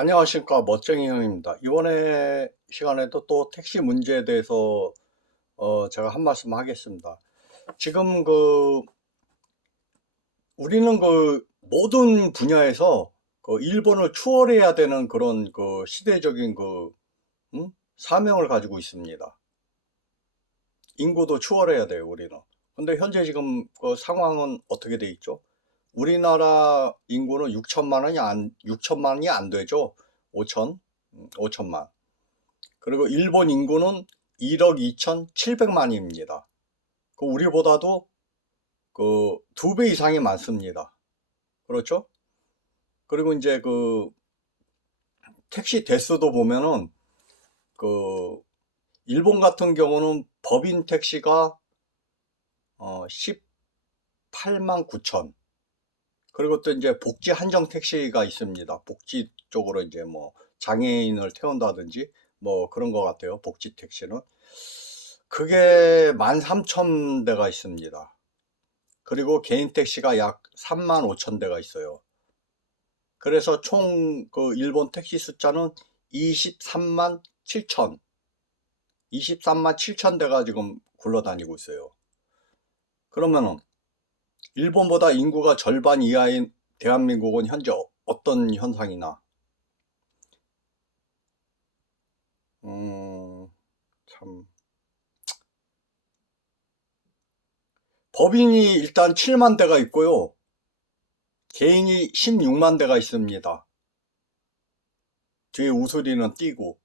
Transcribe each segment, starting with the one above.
안녕하십니까, 멋쟁이 형입니다. 이번에 시간에도 또 택시 문제에 대해서 제가 한 말씀 하겠습니다. 지금 우리는 모든 분야에서 일본을 추월해야 되는 그런 시대적인 사명을 가지고 있습니다. 인구도 추월해야 돼요, 우리는. 근데 현재 지금 상황은 어떻게 돼 있죠? 우리나라 인구는 6천만이 안 되죠. 5천만. 그리고 일본 인구는 1억 2,700만입니다. 우리보다도 2배 이상이 많습니다. 그렇죠? 그리고 이제 택시 대수도 보면은 일본 같은 경우는 법인 택시가 18만 9천. 그리고 또 이제 복지 한정 택시가 있습니다. 복지 쪽으로 이제 뭐 장애인을 태운다든지 뭐 그런 것 같아요. 복지 택시는. 그게 13,000대가 있습니다. 그리고 개인 택시가 약 35,000대가 있어요. 그래서 총 일본 택시 숫자는 23만 7천, 23만 7천 대가 지금 굴러다니고 있어요. 그러면은 일본보다 인구가 절반 이하인 대한민국은 현재 어떤 현상이나, 참. 법인이 일단 7만 대가 있고요. 개인이 16만 대가 있습니다. 뒤에 우수리는 띄고.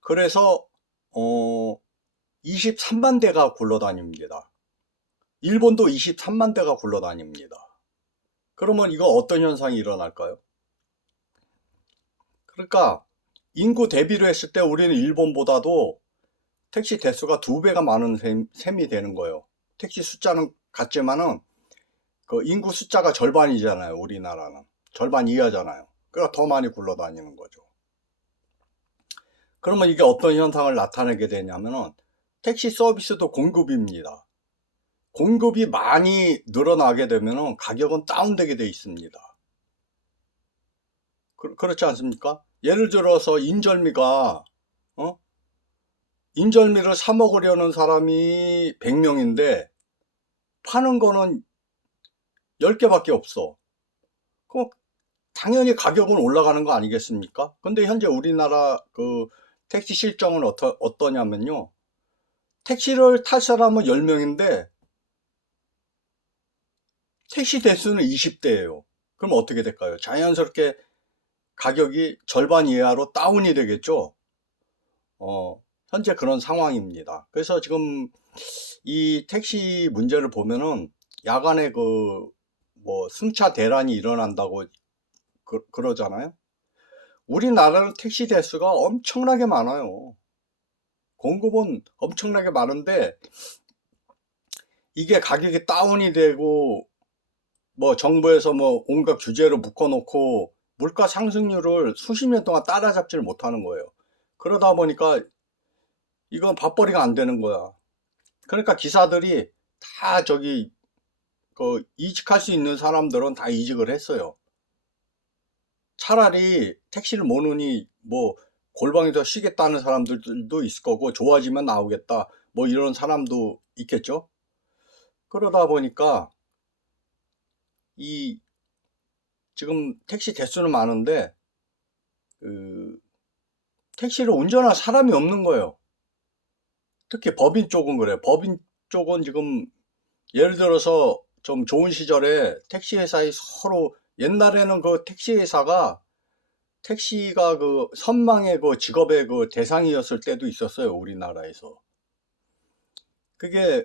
그래서 23만 대가 굴러다닙니다. 일본도 23만 대가 굴러다닙니다. 그러면 이거 어떤 현상이 일어날까요? 그러니까 인구 대비로 했을 때 우리는 일본보다도 택시 대수가 2배가 많은 셈이 되는 거예요. 택시 숫자는 같지만은 인구 숫자가 절반이잖아요. 우리나라는 절반 이하잖아요. 그러니까 더 많이 굴러다니는 거죠. 그러면 이게 어떤 현상을 나타내게 되냐면은 택시 서비스도 공급입니다. 공급이 많이 늘어나게 되면은 가격은 다운되게 돼 있습니다. 그렇지 않습니까? 예를 들어서 인절미를 사 먹으려는 사람이 100명인데 파는 거는 10개밖에 없어. 그럼 당연히 가격은 올라가는 거 아니겠습니까? 근데 현재 우리나라 택시 실정은 어떠냐면요. 택시를 탈 사람은 10명인데 택시 대수는 20대예요. 그럼 어떻게 될까요? 자연스럽게 가격이 절반 이하로 다운이 되겠죠. 현재 그런 상황입니다. 그래서 지금 이 택시 문제를 보면은 야간에 뭐 승차 대란이 일어난다고 그러잖아요. 우리나라는 택시 대수가 엄청나게 많아요. 공급은 엄청나게 많은데 이게 가격이 다운이 되고 뭐 정부에서 뭐 온갖 규제를 묶어놓고 물가 상승률을 수십 년 동안 따라잡지를 못하는 거예요. 그러다 보니까 이건 밥벌이가 안 되는 거야. 그러니까 기사들이 다 이직할 수 있는 사람들은 다 이직을 했어요. 차라리 택시를 모느니 뭐 골방에서 쉬겠다는 사람들도 있을 거고 좋아지면 나오겠다 뭐 이런 사람도 있겠죠. 그러다 보니까 이 지금 택시 대수는 많은데 그 택시를 운전할 사람이 없는 거예요. 특히 법인 쪽은 그래요. 법인 쪽은 지금 예를 들어서 좀 좋은 시절에 택시 회사에 서로 옛날에는 택시가 선망의 직업의 대상이었을 때도 있었어요. 우리나라에서. 그게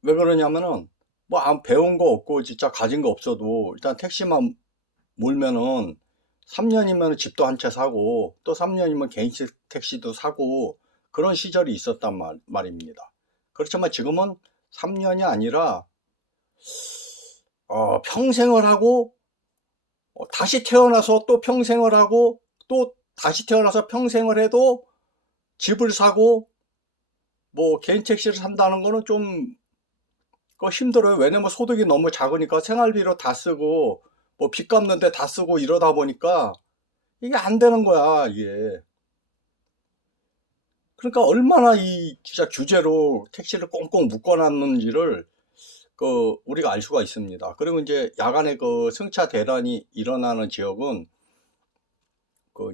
왜 그러냐면은 뭐 배운 거 없고 진짜 가진 거 없어도 일단 택시만 몰면은 3년이면 집도 한 채 사고 또 3년이면 개인 택시도 사고 그런 시절이 있었단 말입니다. 그렇지만 지금은 3년이 아니라 평생을 하고 다시 태어나서 또 평생을 하고 또 다시 태어나서 평생을 해도 집을 사고 뭐 개인 택시를 산다는 거는 좀 힘들어요. 왜냐면 소득이 너무 작으니까 생활비로 다 쓰고 뭐 빚 갚는데 다 쓰고 이러다 보니까 이게 안 되는 거야, 이게. 그러니까 얼마나 이 진짜 규제로 택시를 꽁꽁 묶어놨는지를 우리가 알 수가 있습니다. 그리고 이제 야간에 그 승차 대란이 일어나는 지역은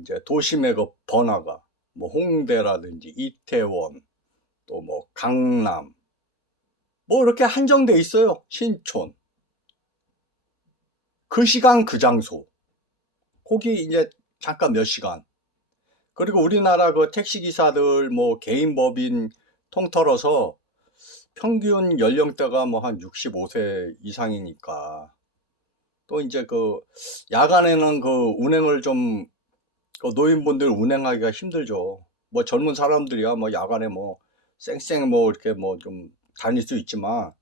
이제 도심의 그 번화가, 뭐 홍대라든지 이태원, 또 뭐 강남, 뭐 이렇게 한정돼 있어요. 신촌. 그 시간 그 장소. 거기 이제 잠깐 몇 시간. 그리고 우리나라 그 택시기사들 뭐 개인 법인 통틀어서 평균 연령대가 뭐 한 65세 이상이니까 또 이제 야간에는 운행을 좀 노인분들 운행하기가 힘들죠. 뭐 젊은 사람들이야 뭐 야간에 뭐 쌩쌩 뭐 이렇게 뭐 좀 다닐 수 있지만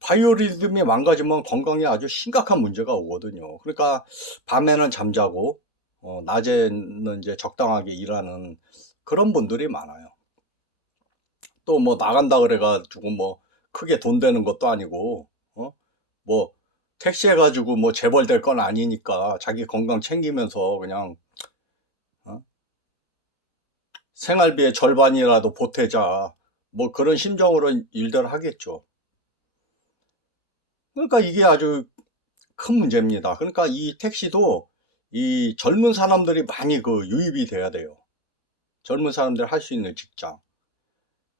바이오리듬이 망가지면 건강에 아주 심각한 문제가 오거든요. 그러니까 밤에는 잠자고 낮에는 이제 적당하게 일하는 그런 분들이 많아요. 또 뭐 나간다 그래가지고 뭐 크게 돈 되는 것도 아니고 뭐 택시 해가지고 뭐 재벌 될 건 아니니까 자기 건강 챙기면서 그냥 어? 생활비의 절반이라도 보태자 뭐 그런 심정으로 일들 하겠죠. 그러니까 이게 아주 큰 문제입니다. 그러니까 이 택시도 이 젊은 사람들이 많이 유입이 돼야 돼요. 젊은 사람들 할 수 있는 직장.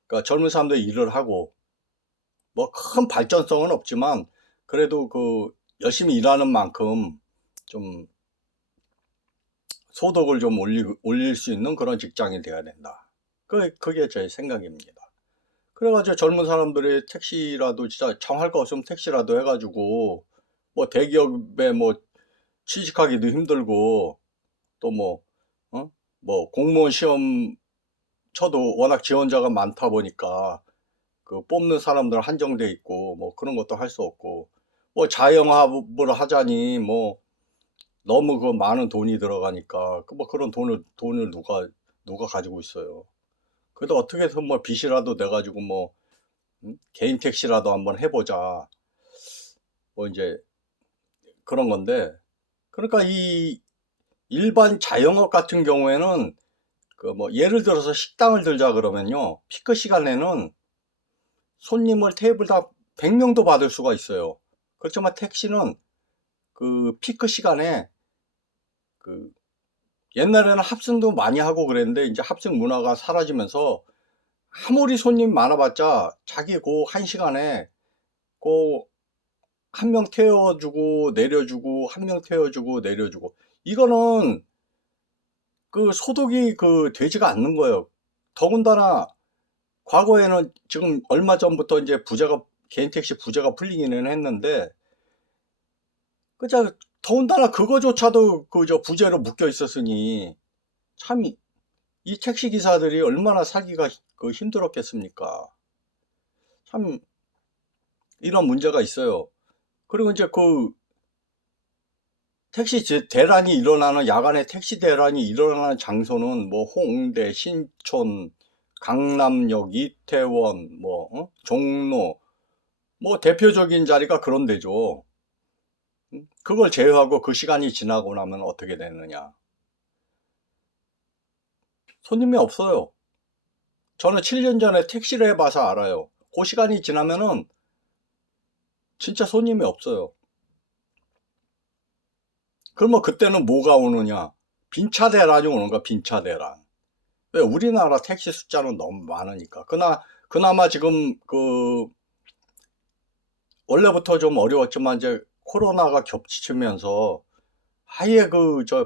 그러니까 젊은 사람들이 일을 하고 뭐 큰 발전성은 없지만 그래도 열심히 일하는 만큼 좀 소득을 좀 올릴 수 있는 그런 직장이 돼야 된다. 그게 제 생각입니다. 그래가지고 젊은 사람들이 택시라도 진짜 정할 거 없으면 택시라도 해가지고 뭐 대기업에 뭐 취직하기도 힘들고 또 뭐 공무원 시험 쳐도 워낙 지원자가 많다 보니까 뽑는 사람들 한정돼 있고 뭐 그런 것도 할 수 없고 뭐 자영업을 하자니 뭐 너무 많은 돈이 들어가니까 뭐 그런 돈을 누가 가지고 있어요. 그래도 어떻게 해서 뭐 빚이라도 내가지고 뭐 개인 택시라도 한번 해보자 뭐 이제 그런 건데 그러니까 이 일반 자영업 같은 경우에는 뭐 예를 들어서 식당을 들자 그러면요 피크 시간에는 손님을 테이블 다 100명도 받을 수가 있어요. 그렇지만 택시는 피크 시간에 옛날에는 합승도 많이 하고 그랬는데 이제 합승 문화가 사라지면서 아무리 손님 많아봤자 자기 한 시간에 한 명 태워주고 내려주고 한 명 태워주고 내려주고 이거는 소득이 되지가 않는 거예요. 더군다나 과거에는 지금 얼마 전부터 이제 개인 택시 부재가 풀리기는 했는데 더군다나 그거조차도 부재로 묶여 있었으니 참 이 택시 기사들이 얼마나 살기가 힘들었겠습니까? 참 이런 문제가 있어요. 그리고 이제 택시 대란이 일어나는 야간에 택시 대란이 일어나는 장소는 뭐 홍대, 신촌, 강남역, 이태원, 종로 뭐 대표적인 자리가 그런 데죠. 그걸 제외하고 그 시간이 지나고 나면 어떻게 되느냐? 손님이 없어요. 저는 7년 전에 택시를 해봐서 알아요. 그 시간이 지나면은 진짜 손님이 없어요. 그러면 그때는 뭐가 오느냐? 빈차 대란이 오는 거야, 빈차 대란. 왜? 우리나라 택시 숫자는 너무 많으니까. 그나마 지금 원래부터 좀 어려웠지만 이제 코로나가 겹치면서 아예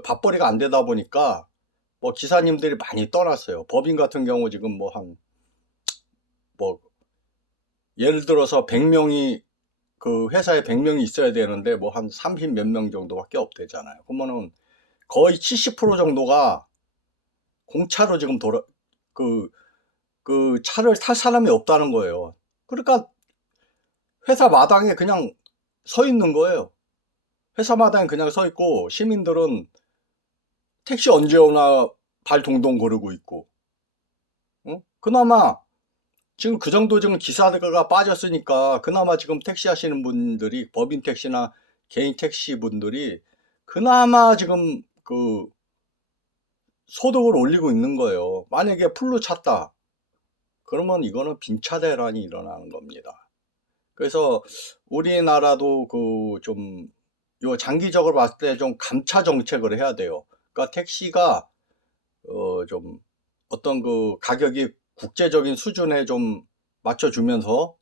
밥벌이가 안 되다 보니까 뭐 기사님들이 많이 떠났어요. 법인 같은 경우 지금 뭐 예를 들어서 100명이 회사에 100명이 있어야 되는데 뭐 한 30 몇 명 정도밖에 없대잖아요. 그러면은 거의 70% 정도가 공차로 지금 차를 탈 사람이 없다는 거예요. 그러니까 회사 마당에 그냥 서 있는 거예요. 회사 마당에 그냥 서 있고 시민들은 택시 언제 오나 발 동동 거르고 있고 그나마 지금 그 정도 지금 기사가 빠졌으니까 그나마 지금 택시 하시는 분들이 법인 택시나 개인 택시 분들이 그나마 지금 그 소득을 올리고 있는 거예요. 만약에 풀로 찼다. 그러면 이거는 빈차 대란이 일어나는 겁니다. 그래서 우리나라도 그 좀 요 장기적으로 봤을 때 좀 감차 정책을 해야 돼요. 그러니까 택시가 좀 어떤 그 가격이 국제적인 수준에 좀 맞춰주면서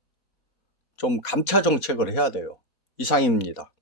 좀 감차 정책을 해야 돼요. 이상입니다.